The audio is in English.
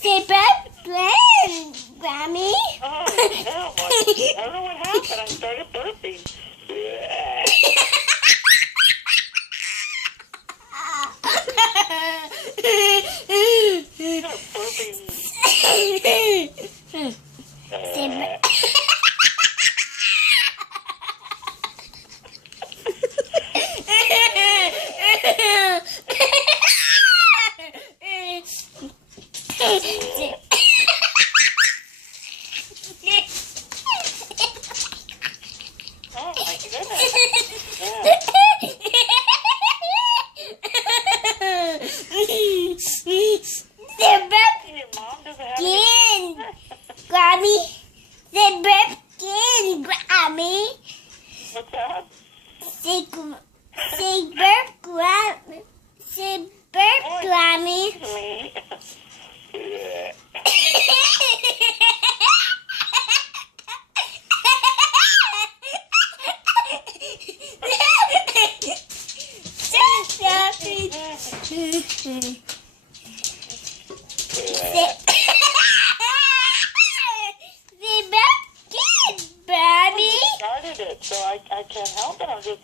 Say bad plan, Grammy. Oh, no, I don't know what happened. I started burping. Start burping. Say bad. Oh, my goodness. Yeah. Say bad Your mom doesn't have any... plan, Grammy. Say bad plan, Grammy. What's that? Say bad Grammy. Say bad Grammy. Me. Started it, so I can't help it. I'm just